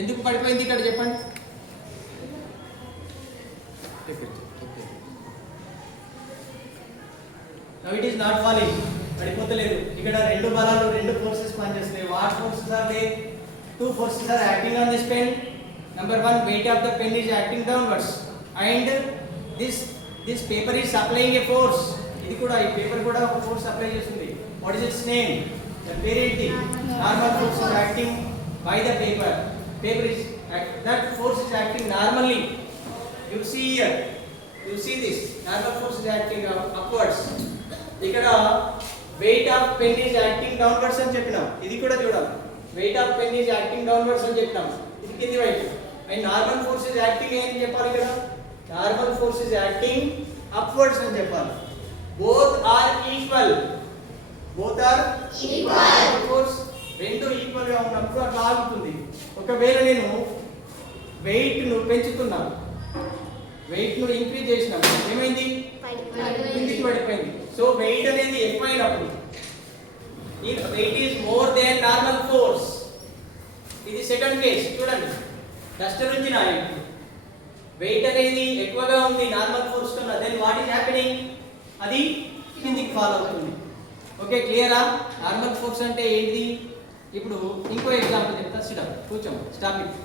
ఎందుకు పడిపోయింది ఇక్కడ చెప్పండి. Now it is not falling. పడిపోతలేదు. ఇక్కడ రెండు బలాలు రెండు ఫోర్సెస్ పనిచేస్తున్నాయి. What forces are they? Two forces are acting on this pen. Number one, weight of the pen is acting downwards, and this paper is supplying a force. ఇది కూడా ఈ paper కూడా ఒక ఫోర్స్ అప్లై చేస్తుంది. What is its name? The parent normal force is acting by the paper. Paper is that force is acting normally. You see here. You see this. Normal force is acting upwards. ఇక్కడ weight of pen is acting downwards అని చెప్పినాం. ఇది కూడా చూడాలి. Weight of pen is acting downwards అని చెప్పినాం. ఇది కింది వైపు. And normal force is acting ఏం చెప్పాలి ఇక్కడ? Normal force is acting upwards అని చెప్పాలి. Both are equal. Both are equal. Force రెండు ఈక్వల్ గా ఉన్నప్పుడు అట్లా ఆగుతుంది. ఒకవేళ నేను వెయిట్ ను పెంచుతున్నాను, వెయిట్ ను ఇంక్రీజ్ చేసినాం, ఏమైంది? కిందికి పడిపోయింది. సో వెయిట్ అనేది ఎక్కువైనప్పుడు, if weight is more than normal force, ఇది సెకండ్ కేస్ చూడండి. డస్ట్ నుంచి నా వెయిట్ అనేది ఎక్కువగా ఉంది నార్మల్ ఫోర్స్ కన్నా, దెన్ వాట్ ఈస్ హ్యాపెనింగ్? అది కిందికి ఫాల్ అవుతుంది. ఓకే, క్లియరా? నార్మల్ ఫోర్స్ అంటే ఏంటి? ఇప్పుడు ఇంకో ఎగ్జాంపుల్ చెప్తా. సిట్ అప్, కూర్చోండి, స్టాప్ ఇట్.